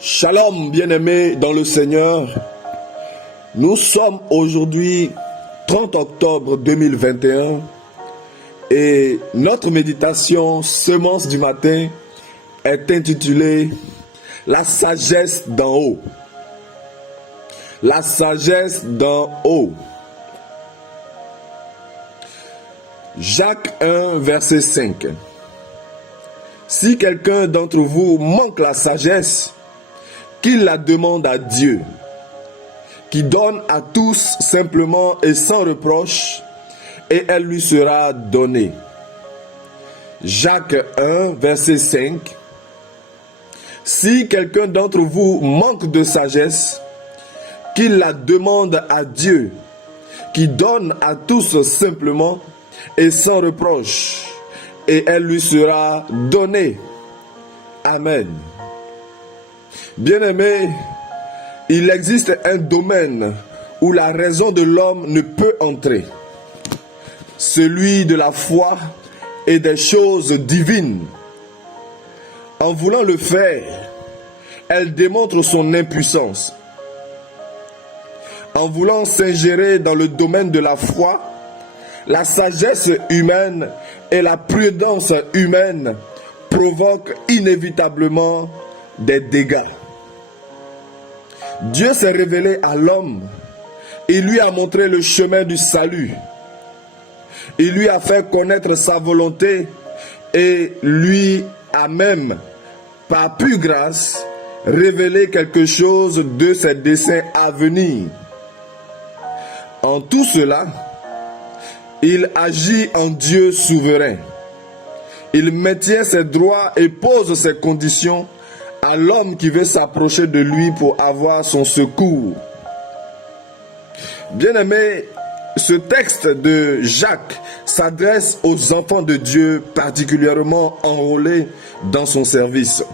Shalom, bien-aimés dans le Seigneur. Nous sommes aujourd'hui 30 octobre 2021 et notre méditation Semence du matin est intitulée La sagesse d'en haut. La sagesse d'en haut. Jacques 1, verset 5. Si quelqu'un d'entre vous manque la sagesse, qu'il la demande à Dieu, qui donne à tous simplement et sans reproche, et elle lui sera donnée. Jacques 1, verset 5. Si quelqu'un d'entre vous manque de sagesse, qu'il la demande à Dieu, qui donne à tous simplement et sans reproche, et elle lui sera donnée. Amen. Bien-aimés, il existe un domaine où la raison de l'homme ne peut entrer, celui de la foi et des choses divines. En voulant le faire, elle démontre son impuissance. En voulant s'ingérer dans le domaine de la foi, la sagesse humaine et la prudence humaine provoquent inévitablement des dégâts. Dieu s'est révélé à l'homme, il lui a montré le chemin du salut, il lui a fait connaître sa volonté et lui a même, par pure grâce, révélé quelque chose de ses desseins à venir. En tout cela, il agit en Dieu souverain. Il maintient ses droits et pose ses conditions à l'homme qui veut s'approcher de lui pour avoir son secours. Bien-aimé, ce texte de Jacques s'adresse aux enfants de Dieu particulièrement enrôlés dans son service.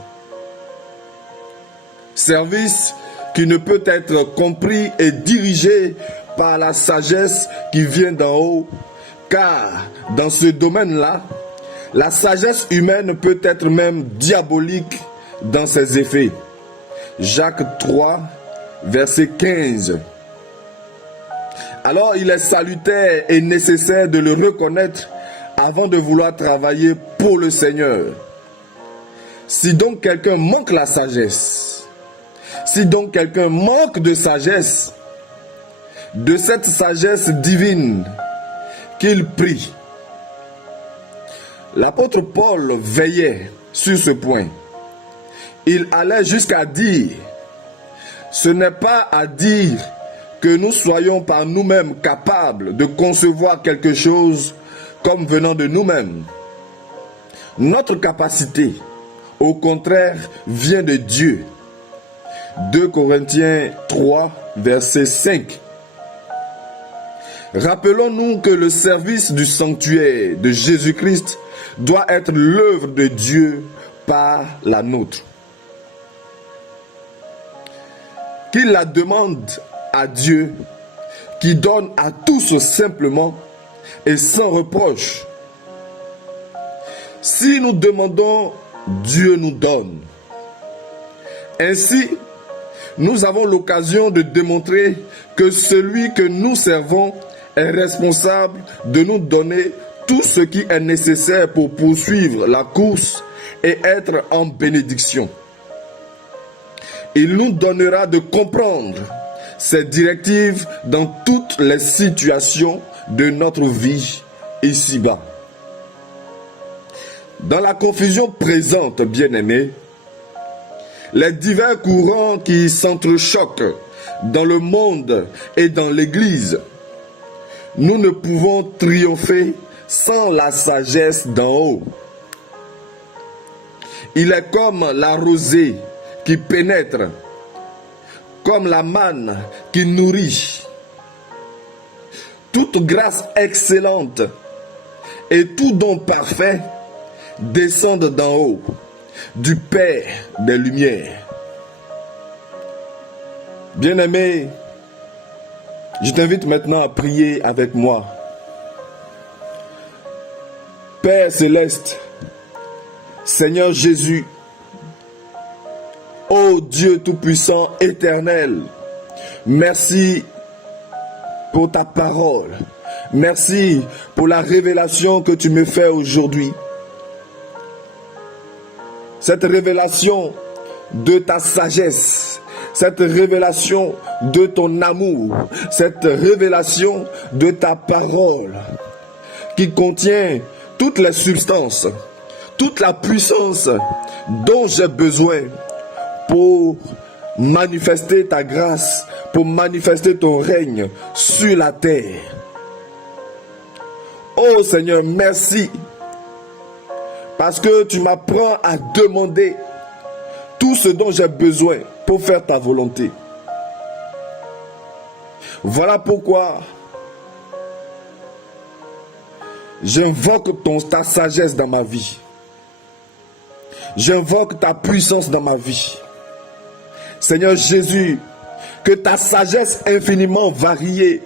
Service qui ne peut être compris et dirigé par la sagesse qui vient d'en haut, car dans ce domaine-là, la sagesse humaine peut être même diabolique dans ses effets. Jacques 3, verset 15. Alors il est salutaire et nécessaire de le reconnaître avant de vouloir travailler pour le Seigneur. Si donc quelqu'un manque la sagesse, si donc quelqu'un manque de sagesse, de cette sagesse divine, qu'il prie. L'apôtre Paul veillait sur ce point. Il allait jusqu'à dire, ce n'est pas à dire que nous soyons par nous-mêmes capables de concevoir quelque chose comme venant de nous-mêmes. Notre capacité, au contraire, vient de Dieu. 2 Corinthiens 3, verset 5. Rappelons-nous que le service du sanctuaire de Jésus-Christ doit être l'œuvre de Dieu par la nôtre. Qu'il la demande à Dieu, qui donne à tous simplement et sans reproche. Si nous demandons, Dieu nous donne. Ainsi, nous avons l'occasion de démontrer que celui que nous servons est responsable de nous donner tout ce qui est nécessaire pour poursuivre la course et être en bénédiction. Il nous donnera de comprendre ses directives dans toutes les situations de notre vie ici-bas. Dans la confusion présente, bien-aimés, les divers courants qui s'entrechoquent dans le monde et dans l'Église, nous ne pouvons triompher sans la sagesse d'en haut. Il est comme la rosée qui pénètre, comme la manne qui nourrit. Toute grâce excellente et tout don parfait descendent d'en haut, du Père des Lumières. Bien-aimé, je t'invite maintenant à prier avec moi. Père céleste, Seigneur Jésus, Ô Dieu Tout-Puissant, éternel, merci pour ta parole. Merci pour la révélation que tu me fais aujourd'hui. Cette révélation de ta sagesse, cette révélation de ton amour, cette révélation de ta parole qui contient toutes les substances, toute la puissance dont j'ai besoin pour manifester ta grâce, pour manifester ton règne sur la terre. Oh Seigneur, merci parce que tu m'apprends à demander tout ce dont j'ai besoin pour faire ta volonté. Voilà pourquoi j'invoque ta sagesse dans ma vie. J'invoque ta puissance dans ma vie. Seigneur Jésus, que ta sagesse infiniment variée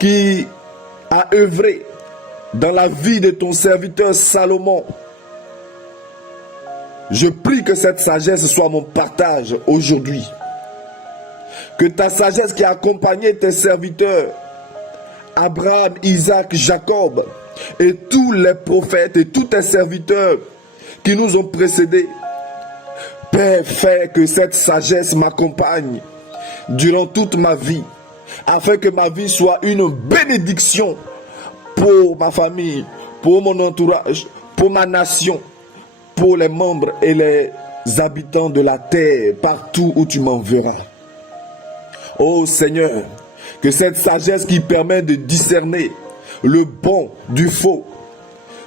qui a œuvré dans la vie de ton serviteur Salomon, je prie que cette sagesse soit mon partage aujourd'hui. Que ta sagesse qui a accompagné tes serviteurs, Abraham, Isaac, Jacob, et tous les prophètes et tous tes serviteurs qui nous ont précédés, Père, fais que cette sagesse m'accompagne durant toute ma vie, afin que ma vie soit une bénédiction pour ma famille, pour mon entourage, pour ma nation, pour les membres et les habitants de la terre, partout où tu m'enverras. Oh Seigneur, que cette sagesse qui permet de discerner le bon du faux,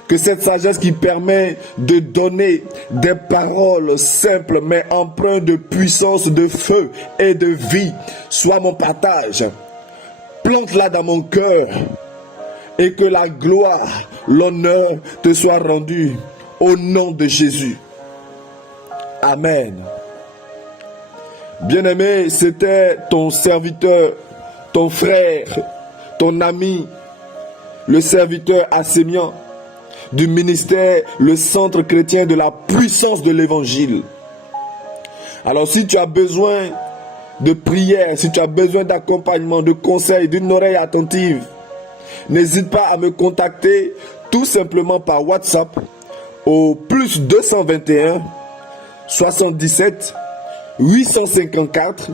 que cette sagesse qui permet de donner des paroles simples mais empreintes de puissance, de feu et de vie, soit mon partage. Plante-la dans mon cœur et que la gloire, l'honneur te soit rendu au nom de Jésus. Amen. Bien-aimé, c'était ton serviteur, ton frère, ton ami, le serviteur Assémian du ministère, le centre chrétien de la puissance de l'évangile. Alors si tu as besoin de prière, si tu as besoin d'accompagnement, de conseils, d'une oreille attentive, n'hésite pas à me contacter tout simplement par WhatsApp au plus 221 77 854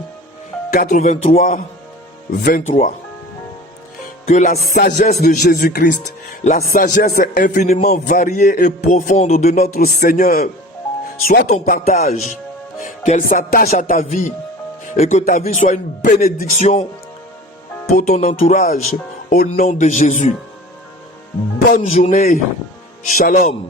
83 23. Que la sagesse de Jésus-Christ, la sagesse infiniment variée et profonde de notre Seigneur soit ton partage, qu'elle s'attache à ta vie et que ta vie soit une bénédiction pour ton entourage au nom de Jésus. Bonne journée, shalom.